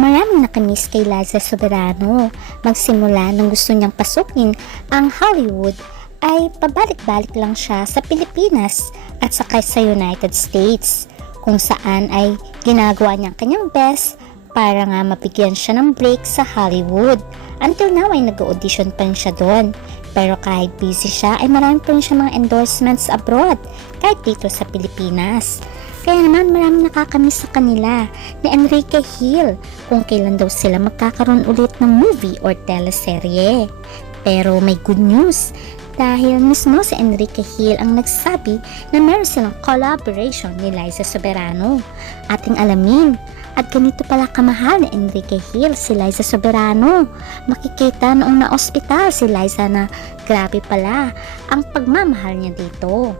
Maraming nakamiss kay Liza Soberano. Magsimula nung gusto niyang pasukin ang Hollywood ay pabalik-balik lang siya sa Pilipinas at saka sa United States kung saan ay ginagawa niya ang kanyang best para nga mabigyan siya ng break sa Hollywood. Until now ay nag-audition pa rin siya doon. Pero kahit busy siya ay marami pa rin siya mga endorsements abroad kahit dito sa Pilipinas. Kaya naman marami nakakamiss sa kanila ni Enrique Hill kung kailan daw sila magkakaroon ulit ng movie or teleserye. Pero may good news dahil mismo si Enrique Hill ang nagsabi na meron silang collaboration ni Liza Soberano. Ating alamin at ganito pala kamahal ni Enrique Hill si Liza Soberano. Makikita noong na-ospital si Liza na grabe pala ang pagmamahal niya dito.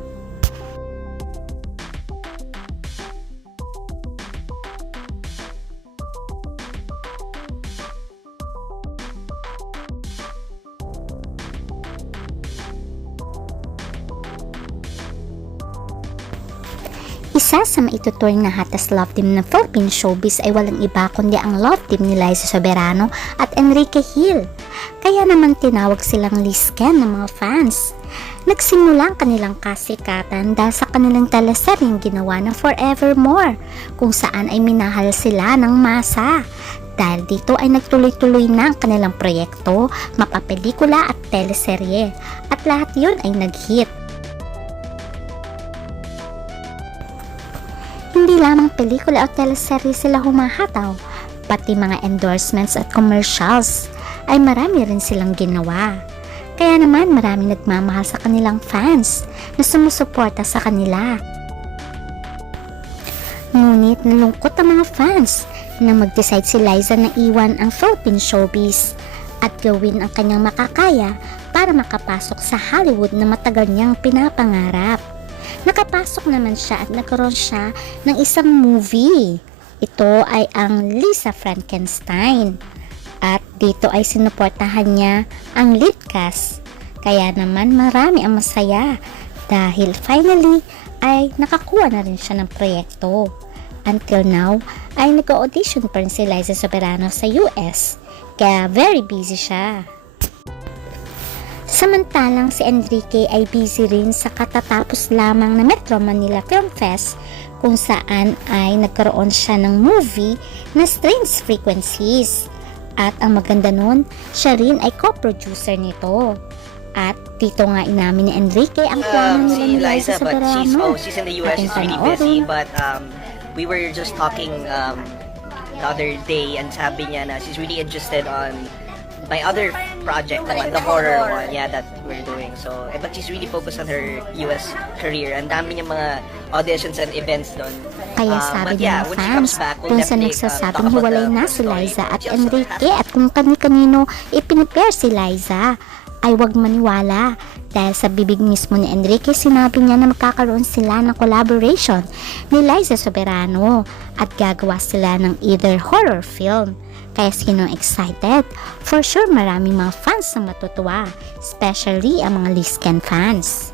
Isa sa maituturing na hatas love team ng Philippine showbiz ay walang iba kundi ang love team ni Liza Soberano at Enrique Hill. Kaya naman tinawag silang Lisken ng mga fans. Nagsimula ang kanilang kasikatan dahil sa kanilang teleseryeng ginawa na Forevermore kung saan ay minahal sila ng masa. Dahil dito ay nagtuloy-tuloy na ang kanilang proyekto, mapapelikula at teleserye at lahat yun ay nag-hit. Lamang pelikula o teleserye sila humahataw, pati mga endorsements at commercials ay marami rin silang ginawa. Kaya naman marami nagmamahal sa kanilang fans na sumusuporta sa kanila. Ngunit nalungkot ang mga fans na mag-decide si Liza na iwan ang Philippine showbiz at gawin ang kanyang makakaya para makapasok sa Hollywood na matagal niyang pinapangarap. Nakapasok naman siya at nagkaroon siya ng isang movie. Ito ay ang Lisa Frankenstein. At dito ay sinuportahan niya ang lead cast. Kaya naman marami ang masaya dahil finally ay nakakuha na rin siya ng proyekto. Until now ay nag-audition pa rin si Liza Soberano sa US. Kaya very busy siya. Samantalang si Enrique ay busy rin sa katatapos lamang na Metro Manila Film Fest kung saan ay nagkaroon siya ng movie na Strange Frequencies. At ang maganda nun, siya rin ay co-producer nito. At dito nga inamin ni Enrique ang plano um, nila si ni Liza Liza, but she's, oh, she's in the US, she's really busy, but um, we were just talking um, the other day and sabi niya na she's really interested on my other project naman, the horror one, yeah, that we're doing. So, eh, but she's really focused on her US career. Ang dami niya mga auditions and events doon. Kaya Um, sabi but ng yeah, fans, back, we'll sa um, nagsasabing talk about hiwalay na si. Liza at Enrique at kung kani-kanino ipinipare si Liza, ay wag maniwala dahil sa bibig mismo ni Enrique sinabi niya na magkakaroon sila ng collaboration ni Liza Soberano at gagawa sila ng either horror film. Kaya sino excited? For sure maraming mga fans na matutuwa, especially ang mga Lisken fans.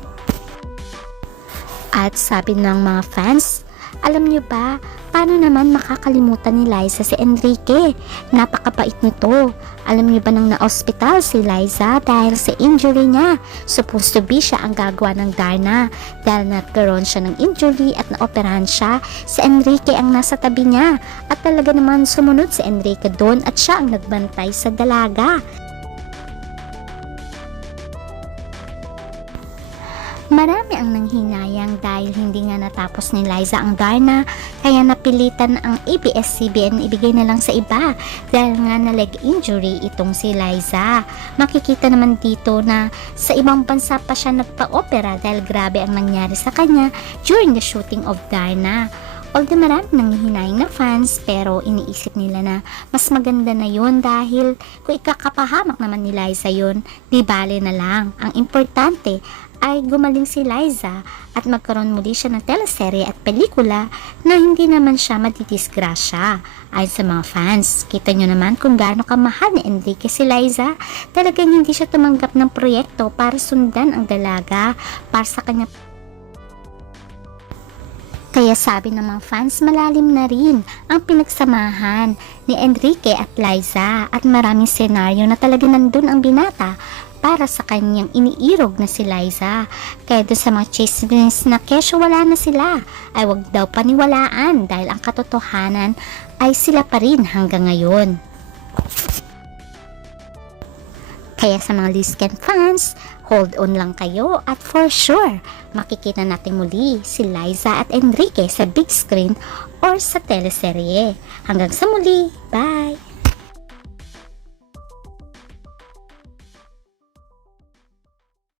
At sabi ng mga fans, alam niyo ba, paano naman makakalimutan ni Liza si Enrique? Napakabait nito. Alam niyo ba nang na-hospital si Liza dahil sa injury niya? Supposed to be siya ang gagawa ng Darna. Dahil nagkaroon siya ng injury at naoperahan siya, si Enrique ang nasa tabi niya. At talaga naman sumunod si Enrique doon at siya ang nagbantay sa dalaga. Ang nanghinayang dahil hindi nga natapos ni Liza ang Darna kaya napilitan ang ABS-CBN ibigay na lang sa iba dahil nga na leg injury itong si Liza. Makikita naman dito na sa ibang bansa pa siya nagpa-opera dahil grabe ang nangyari sa kanya during the shooting of Darna. Although marami nanghihinayang na fans pero iniisip nila na mas maganda na yun dahil kung ikakapahamak naman ni Liza yun, di bale na lang. Ang importante ay gumaling si Liza at magkaroon muli siya ng teleserye at pelikula na hindi naman siya madidisgrasya. Ayon sa mga fans, kita nyo naman kung gaano kamahal ni Enrique si Liza. Talagang hindi siya tumanggap ng proyekto para sundan ang dalaga para sa kanya Kaya sabi ng mga fans malalim na rin ang pinagsamahan ni Enrique at Liza at maraming senaryo na talaga nandun ang binata para sa kanyang iniirog na si Liza. Kaya doon sa mga chismis na kesyo wala na sila ay wag daw paniwalaan dahil ang katotohanan ay sila pa rin hanggang ngayon. Kaya sa mga Lisken fans, hold on lang kayo at for sure, makikita natin muli si Liza at Enrique sa big screen or sa teleserye. Hanggang sa muli, bye!